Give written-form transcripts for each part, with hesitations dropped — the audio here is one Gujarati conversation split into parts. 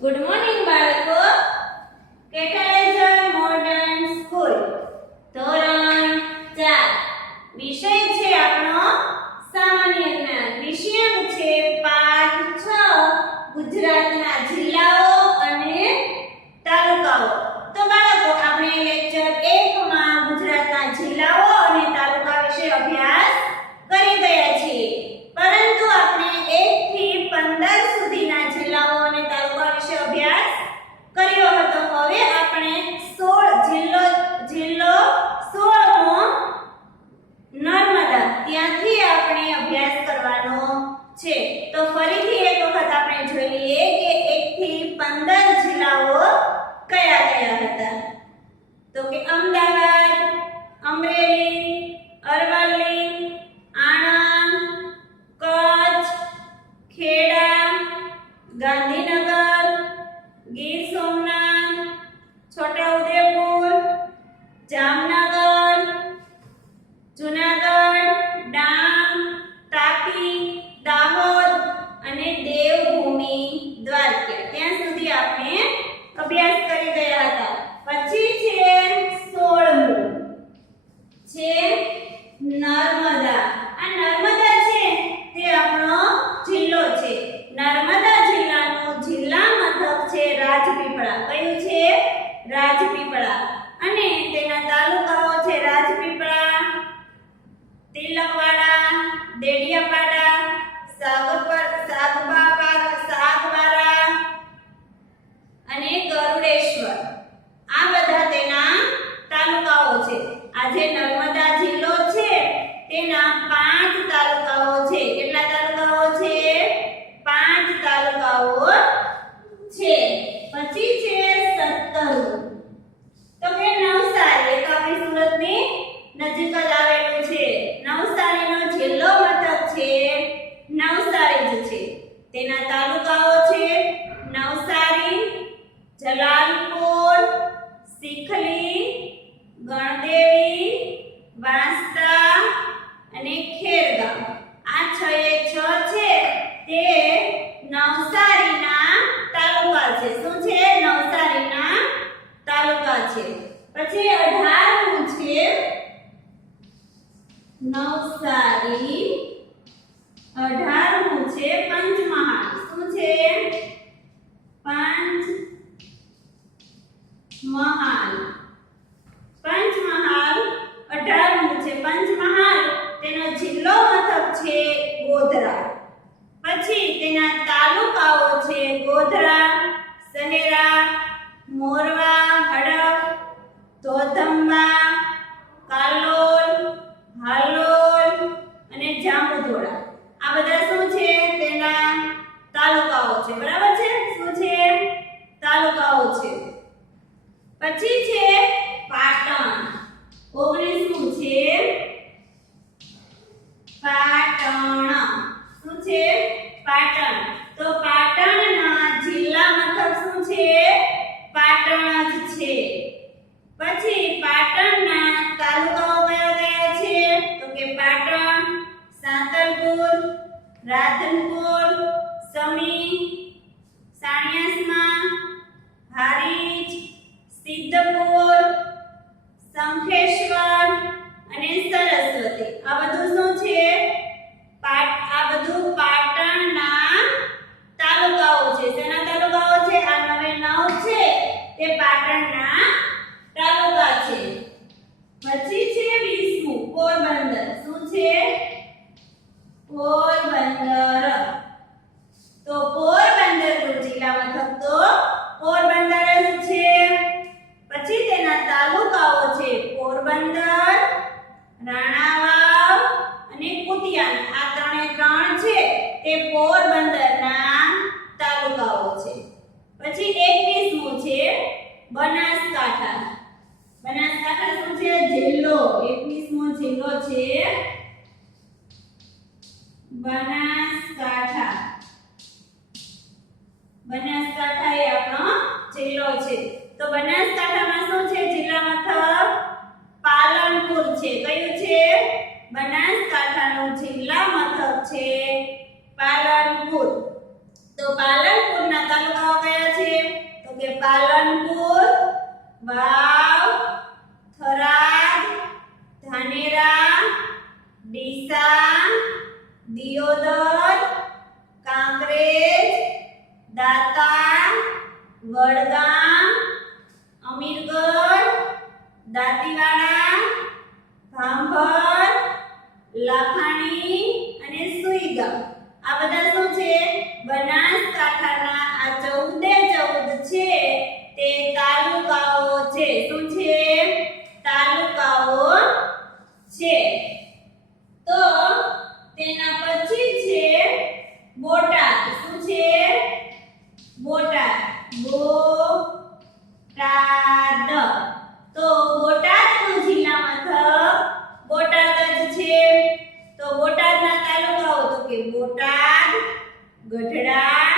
ગુડ મોર્નિંગ બાળકો. કેટલાઇઝર મોડર્ન સ્કૂલ ધોરણ 4 વિષય છે આપણો સામાન્ય જ્ઞાન. વિષયાંક છે પાઠ 6 ગુજરાતના જિલ્લાઓ અને તાલુકાઓ. તો બાળકો આપણે લેક્ચર 1 માં ગુજરાતના જિલ્લાઓ અને તાલુકા વિશે અભ્યાસ કરી ગયા છીએ, પરંતુ આપણે 1 થી 15 સુધીના જિલ્લાઓ અને તાલુકા વિશે અભ્યાસ કર્યો હતો. હવે આપણે 16 જિલ્લો 16મો નર્મદા ત્યાંથી આપણે અભ્યાસ કરવાનો છે. તો ફરીથી એક વખત આપણે જોઈ લઈએ કે 1 થી 15 જિલ્લાઓ કયા કયા હતા. તો કે અમદાવાદ, અમરેલી, અરવલ્લી, આણંદ, કચ્છ, ખેડા, ગાંધીનગર, ગીર સોમનાથ, છોટાઉદેપુર, જામનગર, જૂનાગઢ, ડાંગ, તાપી, દાહોદ અને દેવભૂમિ દ્વારકા. ત્યાં સુધી આપણે અભ્યાસ કરી ગયા હતા. પછી છે 16મું છે નર્મદા. આ નર્મદા છે તે આપણો જિલ્લો છે. નર્મદા જિલ્લાનું જિલ્લા મથક છે રાજપીપળા. કયું છે? રાજપીપળા. અને તેના તાલુકાઓ છે રાજપીપળા, તિલકવાડા, દેડિયાપાડા, સાગબારા અને ગરુડેશ્વર. આ બધા તેના તાલુકાઓ છે. આ જે નર્મદા જિલ્લો છે તેના 5 તાલુકાઓ છે. કેટલા તાલુકાઓ છે? 5 તાલુકાઓ છે. પછી છે 17 તો કે નવસારી. એક આપણી સુરતની નજીક જ આવેલું છે. નવસારીનો જિલ્લો મથક છે નવસારી જ છે. તેના તાલુકાઓ છે નવસારી, જલાલપુર, શીખલી, ગણદેવી, વાંસદા અને ખેરગામ. આ 6 એ 6 છે તે નવસારીના તાલુકા છે. શું છે? નવસારીના તાલુકા છે. પછી 18મું છે નવસારી. 18મું છે પંચમહાલ. શું છે? પંચમહાલ. 18મું છે પંચમહાલ. તેનો જિલ્લો મથક છે ગોધરા. પછી તેના તાલુકાઓ છે ગોધરા, સહેરા, મોરવા, હડફ, ધોધંબા, કાલોલ, હાલોલ અને જાંબુધોડા. આ બધા શું છે? તેના તાલુકાઓ છે. બરાબર છે? શું છે? તાલુકાઓ છે. પછી છે પાટણ. 19મું છે પાટણ. શું છે? પાટણ. તો પાટણના જિલ્લા મથક શું છે? પાટણ જ છે. પછી પાટણના તાલુકાઓ કયા કયા છે? તો કે પાટણ, સાંતલપુર, રાધનપુર, સમી, સાણિયાસમા, હારીજ, સિદ્ધપુર, શંખેશ્વર અને સરસ્વતી. આ બધું શું છે? આ બધું પાટણના તાલુકાઓ છે. તેના તાલુકાઓ છે. આ 9 છે તે પાટણના તાલુકા છે. પછી છે 20મું પોરબંદર. શું છે? પોરબંદર. તો પોરબંદરનું જિલ્લા મથક તો પોરબંદર જ છે. પછી તેના તાલુકાઓ છે પોરબંદર, રાણાવાવ અને કુતિયાન. આ 3 છે તે પોરબંદરના તાલુકાઓ છે. પછી 21મું છે બનાસકાંઠા. બનાસકાંઠા શું છે? જિલ્લો. 21મો જિલ્લો છે બનાસકાંઠા. બનાસકાંઠા એ આપણો જિલ્લો છે. તો બનાસકાંઠામાં શું છે? જિલ્લા મથક પાલનપુર છે. કયું છે? બનાસકાંઠાનું જિલ્લા મથક છે પાલનપુર. તો પાલનપુરના તાલુકાઓ કયા છે? વાવ, થરાદ, ધાનેરા, ડીસા, દિયોદર, કાંકરેજ, દાતા, વડગામ, અમીરગઢ, દાંતીવાડા, ભાંભર, લાખાણી અને સુઈગામ. આ બધા શું છે? બનાસકાંઠાના આ 14 છે તે તાલુકાઓ છે. શું છે? તાલુકાઓ છે. તો તેના પછી છે બોટાદ. શું છે? બોટાદ. બોટાદ. તો બોટાદનું જિલ્લા મથક બોટાદ જ છે. તો બોટાદના તાલુકાઓ તો કે બોટાદ, ગઢડા,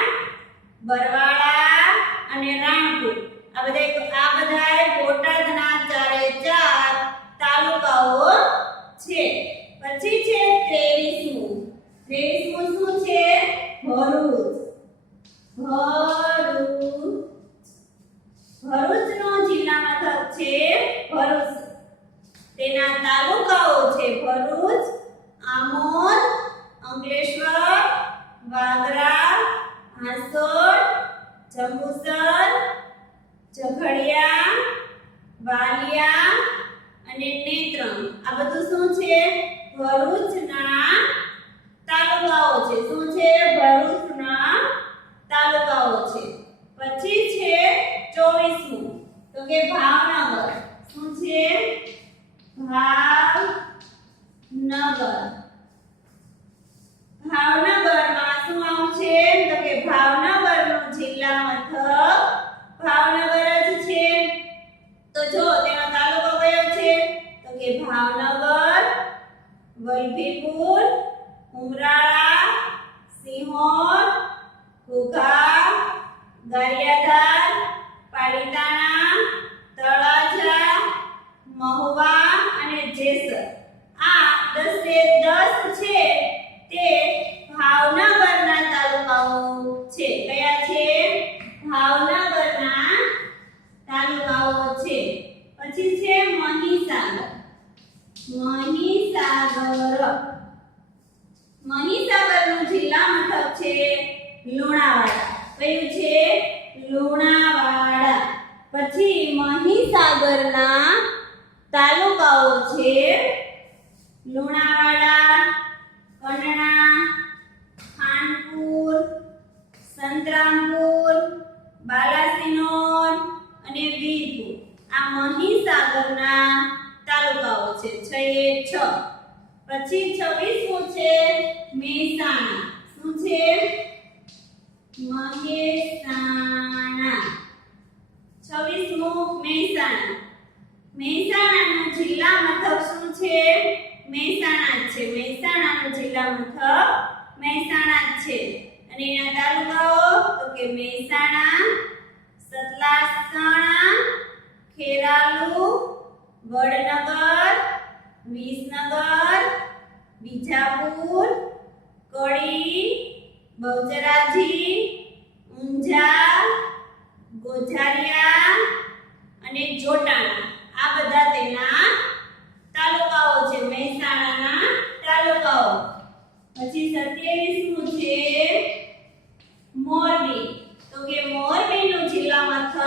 બરવાળા અને રાણપુર. આ બધા બોટાદના 4 તાલુકાઓ છે. પછી છે 23મું. 23મું શું છે? ભરૂચ. ભરૂચનો જિલ્લા મથક છે ભરૂચ. તેના તાલુકાઓ છે ભરૂચ, આમોદ, અંકલેશ્વર, વાગરા, હાંસોડ, જંબુસર, ઝઘડિયા, વાલિયા અને નેત્રંગ. આ બધું શું છે? ભરૂચના તાલુકાઓ છે. શું છે? ભરૂચના તાલુકાઓ છે. પછી છે 24મું. તો કે ભાવનગર. શું છે? ભાવનગરમાં શું આવશે? તો કે ભાવનગરનો જિલ્લા મથક ભાવનગર જ છે. તો જો તેનો તાલુકો કયો છે? તો કે ભાવનગર, વલભીપુર, ઉમરાળા, સિંહોર, ઘોઘા, ગારિયાધાર, પાલિતાણા, તળાજા, મહુવા અને જેસર. આ 10 છે તે ભાવનગરના તાલુકાઓ છે. કયા છે? ભાવનગરના તાલુકાઓ છે. પછી છે મહીસાગર. મહીસાગરનું જિલ્લા મથક છે લુણાવાડા. કયું છે? લુણાવાડા. પછી મહીસાગરના તાલુકાઓ છે લુણાવાડા, કંડણા, ખાનપુર, સંતરામપુર, બાલાસિનોર અને વીરપુર. આ મહીસાગરના તાલુકાઓ છે. 6. પછી 26મું છે મહેસાણા. શું છે? મહેસાણા. 26મું મહેસાણા. મહેસાણાનું જિલ્લા મથક શું છે? મહેસાણા છે. મહેસાણાનું જિલ્લા મથક મહેસાણા છે. અને એના તાલુકાઓ તો કે મહેસાણા, સતલાસણા, ખેરાલુ, વડનગર, વિસનગર, વિજાપુર, કડી, બહુચરાજી, ઊંઝા, ગોઝારિયા અને જોટાણા. આ બધા તેના તાલુકાઓ છે. મહેસાણાના તાલુકાઓ. પછી 27મું છે મોરબી. તો કે મોરબીનું જિલ્લા મથક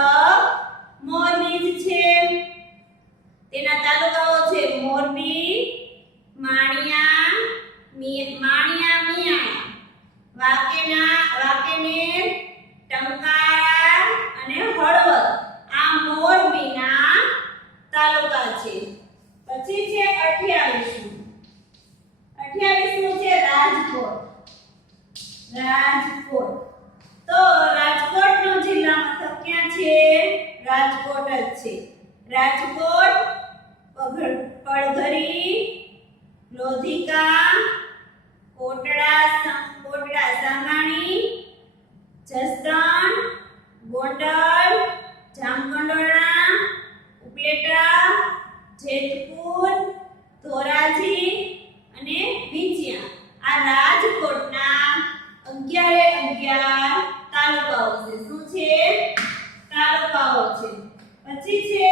મોરબી જ છે. તેના તાલુકાઓ છે મોરબી, માણિયા, મિયાણા, વાંકેનેર, ટંકારા અને હળવદ. આ મોરબીના તાલુકા છે. પછી છે 28મું. 28મું છે રાજકોટ. તો રાજકોટનો જિલ્લા મથક ક્યાં છે? રાજકોટ જ છે. રાજકોટ, પડઘરી, લોધિકા, કોટડા સાંગાણી, જસદણ, ગોંડલ, જામકંડોરણા, ઉપલેટા, જેતપુર, ધોરાજી અને વિંછિયા. આ રાજકોટના 11 તાલુકાઓ છે. શું છે? તાલુકાઓ છે. પછી છે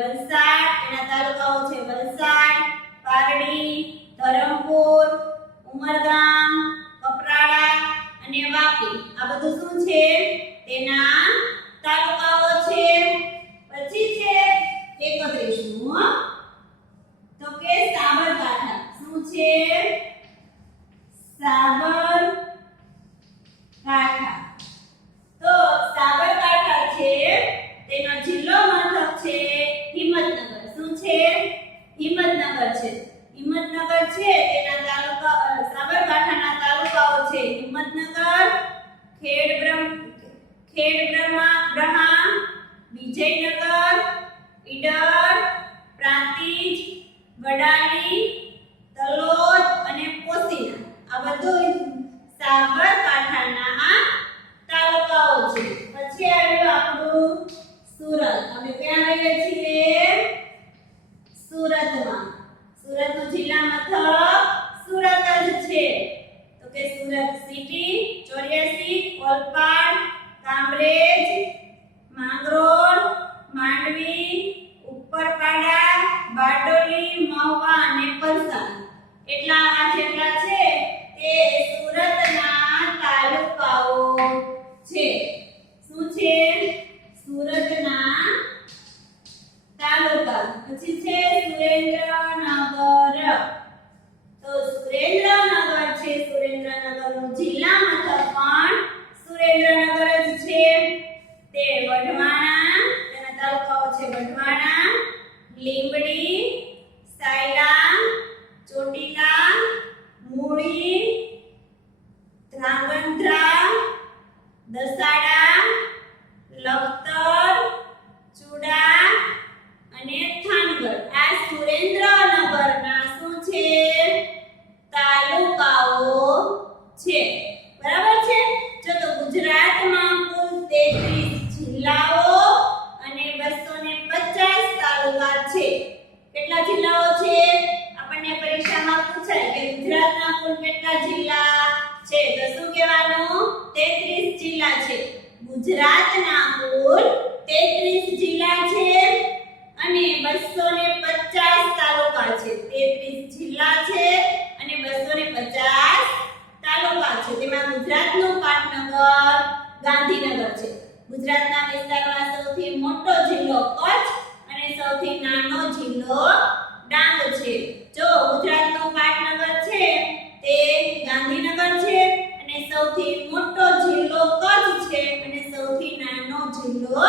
વલસાડ, એના તાલુકાઓ છે વલસાડ, પારડી, ધરમપુર, ઉમરગામ, કપરાડા અને વાપી. આ બધું શું છે? તેના તાલુકાઓ છે. પછી છે 31મું તો કે સાબરકાંઠા. શું છે? સાબરકાંઠા. તો સાબરકાંઠા છે તેનો જિલ્લો મથક છે હિંમતનગર. શું છે? હિંમતનગર છે. હિંમતનગર છે તેના તાલુકા સાબરકાંઠાના તાલુકાઓ છે હિંમતનગર, ખેડબ્રહ્મા, વિજયનગર, ઈડર, પ્રાંતિજ, વડાલી, તલોદ અને પોશીના. આ બધું સાબરકાંઠાના તાલુકાઓ છે. પછી આવ્યું આપણું સુરત. અમે ક્યાં આવીએ છીએ? સુરતમાં. સુરતનું જિલ્લા મથક સુરત જ છે. તો કે સુરત સિટી, 84, ઓલપાડ, કામરેજ, માંગરોળ, માંડવી, ઉપરપાડા, બારડોલી, મહુવા અને પલસાણ. એટલા આ જેટલા છે તે સુરતના તાલુકાઓ છે. શું છે? સુરતના તાલુકા. પછી છે સુરેન્દ્રનગર. તો સુરેન્દ્રનગર છે, સુરેન્દ્રનગરનું જિલ્લા મથક પણ સુરેન્દ્રનગર જ છે. તે વઢવાણા, તેના તાલુકાઓ છે વઢવાણા, લીંબડી, સાયલા, ચોટીલા, મૂળી, ધ્રાંગધ્રા, દસાડા, લખતર, ચુડા અને થાનગઢ. આ સુરેન્દ્રનગરના શું છે? તાલુકાઓ છે. બરાબર છે? જો તો ગુજરાતમાં કુલ 33 જિલ્લાઓ અને 250 તાલુકા છે. કેટલા જિલ્લાઓ છે? આપણને પરીક્ષામાં પૂછાય કે ગુજરાતના કુલ કેટલા જિલ્લા છે? તો શું કહેવાનું? 33 જિલ્લા છે. ગુજરાતના કુલ 33 જિલ્લા છે અને 250 તાલુકા છે. 33 જિલ્લા છે અને 250 તાલુકા છે. તેમાં ગુજરાતનું પાટનગર ગાંધીનગર છે. ગુજરાતના વિસ્તારમાં સૌથી મોટો જિલ્લો કચ્છ અને સૌથી નાનો જિલ્લો ડાંગ છે. જો ગુજરાતનું પાટનગર છે તે ગાંધીનગર છે અને સૌથી મોટો જિલ્લો કચ્છ છે અને સૌથી નાનો જિલ્લો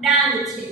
ડાંગ છે.